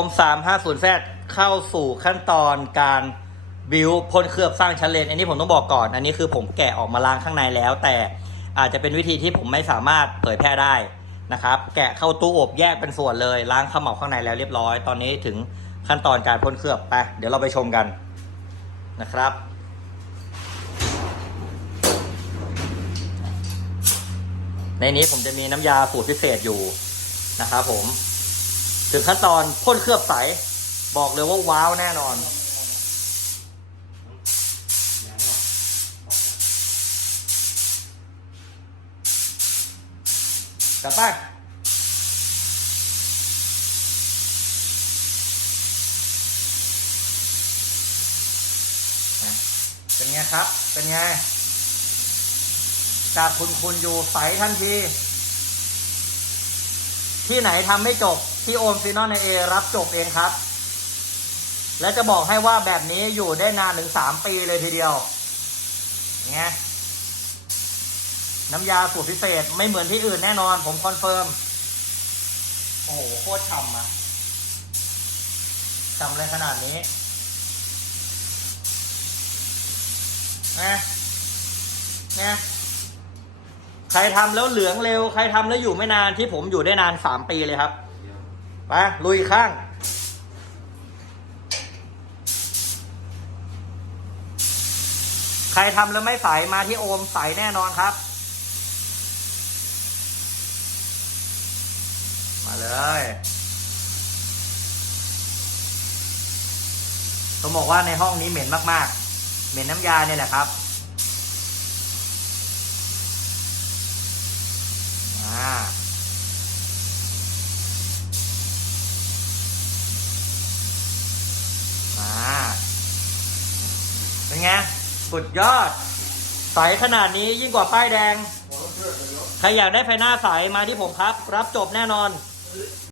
ม 350แฟดเข้าสู่ขั้นตอนการบิวพ่นเคลือบสร้างชั้นเลน อันนี้ผมต้องบอกก่อน อันนี้คือผมแกะออกมาล้างข้างในแล้ว แต่อาจจะเป็นวิธีที่ผมไม่สามารถเผยแพร่ได้นะครับ แกะเข้าตู้อบแยกเป็นส่วนเลย ล้างขมเหลาข้างในแล้วเรียบร้อย ตอนนี้ถึงขั้นตอนการพ่นเคลือบไป เดี๋ยวเราไปชมกันนะครับในนี้ผมจะมีน้ำยาสูตรพิเศษอยู่นะครับผม ถึงขั้นตอนพ่นเคลือบใส บอกเลยว่าว้าวแน่นอน กลับไปเป็นไงครับ เป็นไง จากคุณคุณอยู่ใสทันที ที่ไหนทำไม่จบ ที่โอมซีนอนในเอรับจบเองครับ และจะบอกให้ว่าแบบนี้อยู่ได้นานถึงสามปีเลยทีเดียวไงน้ำยาสูตรพิเศษไม่เหมือนที่อื่นแน่นอน ผมคอนเฟิร์ม โอ้โห โคตรฉ่ำอะฉ่ำเลยขนาดนี้นะเนี่ยใครทำแล้วเหลืองเร็ว ใครทำแล้วอยู่ไม่นานที่ผมอยู่ได้นานสามปีเลยครับ ไปลุยข้าง ใครทำแล้วไม่ใสมาที่โอมใสแน่นอนครับ มาเลยต้องบอกว่าในห้องนี้เหม็นมากๆ เหม็นน้ำยาเนี่ยแหละครับอ่ามาเป็น ไงสุดยอด ใสขนาดนี้ยิ่งกว่าป้ายแดง ใครอยากได้ไฟหน้าใสมาที่ผมครับ รับจบแน่นอน